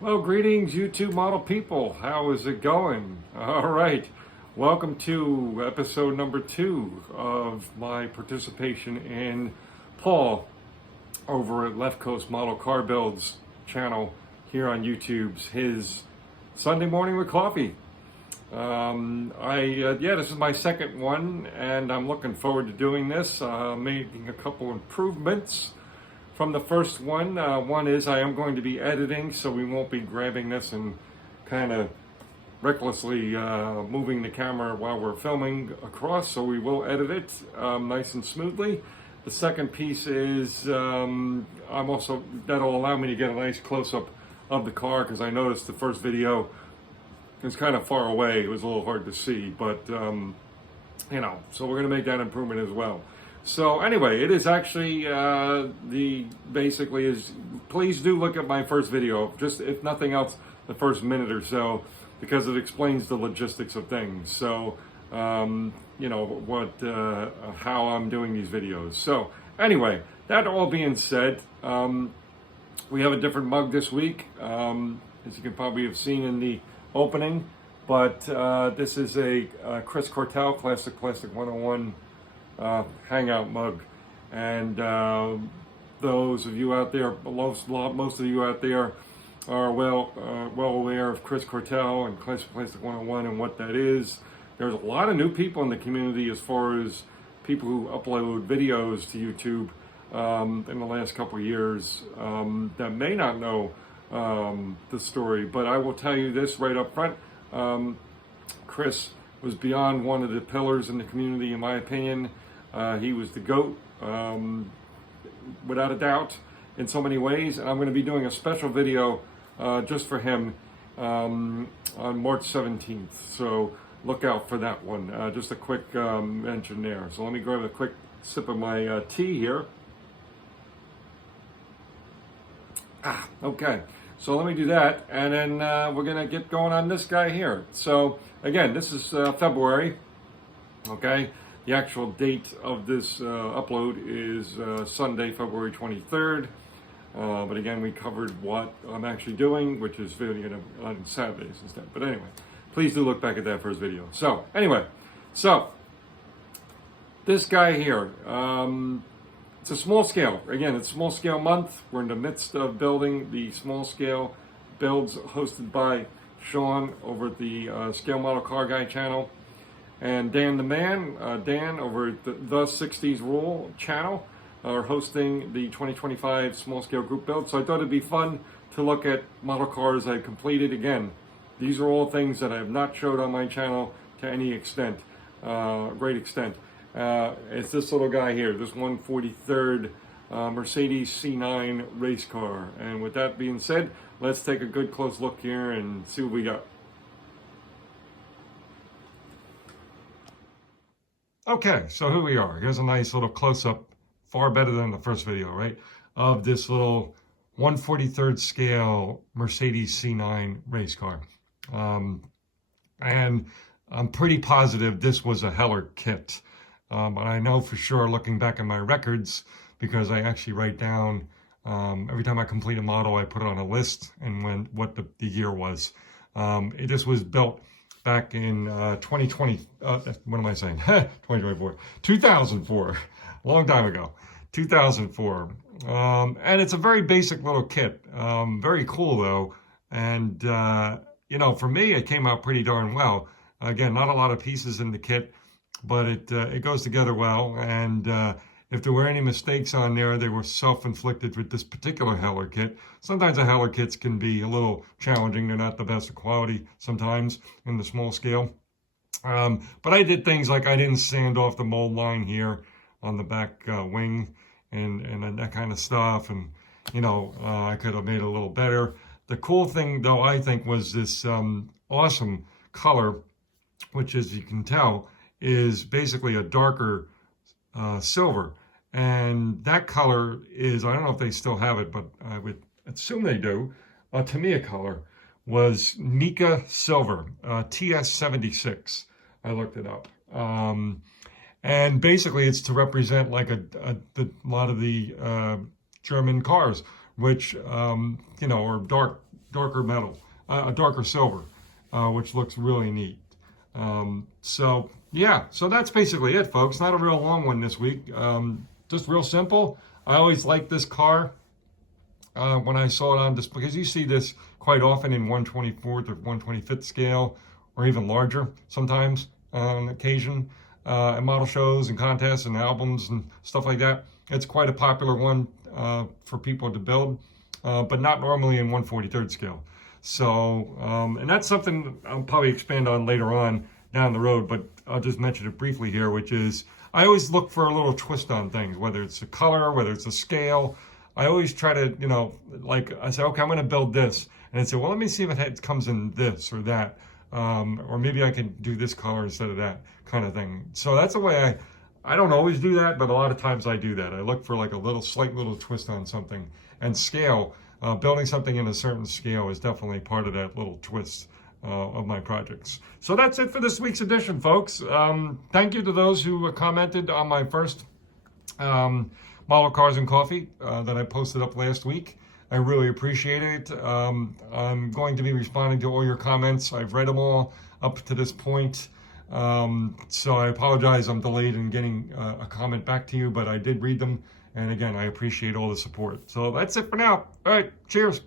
Well, greetings, YouTube model people. How is it going? All right. Welcome to episode number 2 of my participation in Paul over at Left Coast Model Car Builds channel here on YouTube's his Sunday Morning with Coffee. This is my second one, and I'm looking forward to doing this. Making a couple improvements from the first one. One is I am going to be editing, so we won't be grabbing this and kind of recklessly moving the camera while we're filming across, so we will edit it nice and smoothly. The second piece is that'll allow me to get a nice close-up of the car, because I noticed the first video is kind of far away. It was a little hard to see, but so we're going to make that improvement as well. So anyway, it is actually please do look at my first video, just if nothing else, the first minute or so, because it explains the logistics of things. So, how I'm doing these videos. So anyway, that all being said, we have a different mug this week, as you can probably have seen in the opening, but this is a Chris Cortell Classic Plastic 101 hangout mug, and those of you out there, most of you out there are well aware of Chris Cortell and Classic Plastic 101 and what that is. There's a lot of new people in the community as far as people who upload videos to YouTube in the last couple of years that may not know the story, but I will tell you this right up front. Chris was beyond one of the pillars in the community, in my opinion. He was the GOAT, without a doubt, in so many ways. And I'm going to be doing a special video just for him on March 17th. So look out for that one. Just a quick mention there. So let me grab a quick sip of my tea here. Okay. So let me do that, and then we're going to get going on this guy here. So again, this is February, okay? The actual date of this upload is Sunday, February 23rd. But again, we covered what I'm actually doing, which is video on Saturdays instead. But anyway, please do look back at that first video. So anyway, this guy here, it's a small scale. Again, it's small scale month. We're in the midst of building the small scale builds hosted by Sean over at the Scale Model Car Guy channel. And Dan the Man, Dan over at the 60s Rule channel are hosting the 2025 small scale group build. So I thought it'd be fun to look at model cars I completed. Again, these are all things that I have not showed on my channel to any extent, great extent. It's this little guy here, this 143rd Mercedes C9 race car. And with that being said, let's take a good close look here and see what we got. Okay, so here we are. Here's a nice little close-up, far better than the first video, right? Of this little 143rd scale Mercedes C9 race car. And I'm pretty positive this was a Heller kit. But I know for sure, looking back at my records, because I actually write down, every time I complete a model, I put it on a list and what the year was. This was built back in 2020, what am I saying? 2024, 2004, long time ago, 2004. And it's a very basic little kit, very cool though. And, for me, it came out pretty darn well. Again, not a lot of pieces in the kit, but it goes together well. And if there were any mistakes on there, they were self-inflicted with this particular Heller kit. Sometimes the Heller kits can be a little challenging. They're not the best of quality sometimes in the small scale. But I did things like I didn't sand off the mold line here on the back wing and that kind of stuff. And, I could have made it a little better. The cool thing, though, I think, was this awesome color, which, as you can tell, is basically a darker silver. And that color is, I don't know if they still have it, but I would assume they do. Tamiya color was Mica Silver, TS76. I looked it up. And basically it's to represent like a lot of the German cars, which, are dark darker metal, a darker silver, which looks really neat. So yeah, so that's basically it, folks. Not a real long one this week. Just real simple. I always liked this car when I saw it on display, because you see this quite often in 1/24th or 1/25th scale, or even larger sometimes on occasion, at model shows and contests and albums and stuff like that. It's quite a popular one for people to build, but not normally in 1/43rd scale. So, and that's something I'll probably expand on later on down the road, but I'll just mention it briefly here, which is I always look for a little twist on things, whether it's a color, whether it's a scale. I always try to, like I say, okay, I'm going to build this. And I say, well, let me see if it comes in this or that. Or maybe I can do this color instead of that kind of thing. So that's the way I don't always do that, but a lot of times I do that. I look for like a slight little twist on something. And scale, building something in a certain scale is definitely part of that little twist of my projects. So that's it for this week's edition, folks. Thank you to those who commented on my first Model Cars and Coffee that I posted up last week. I really appreciate it. I'm going to be responding to all your comments. I've read them all up to this point. So I apologize I'm delayed in getting a comment back to you, but I did read them. And again, I appreciate all the support. So that's it for now. All right, cheers.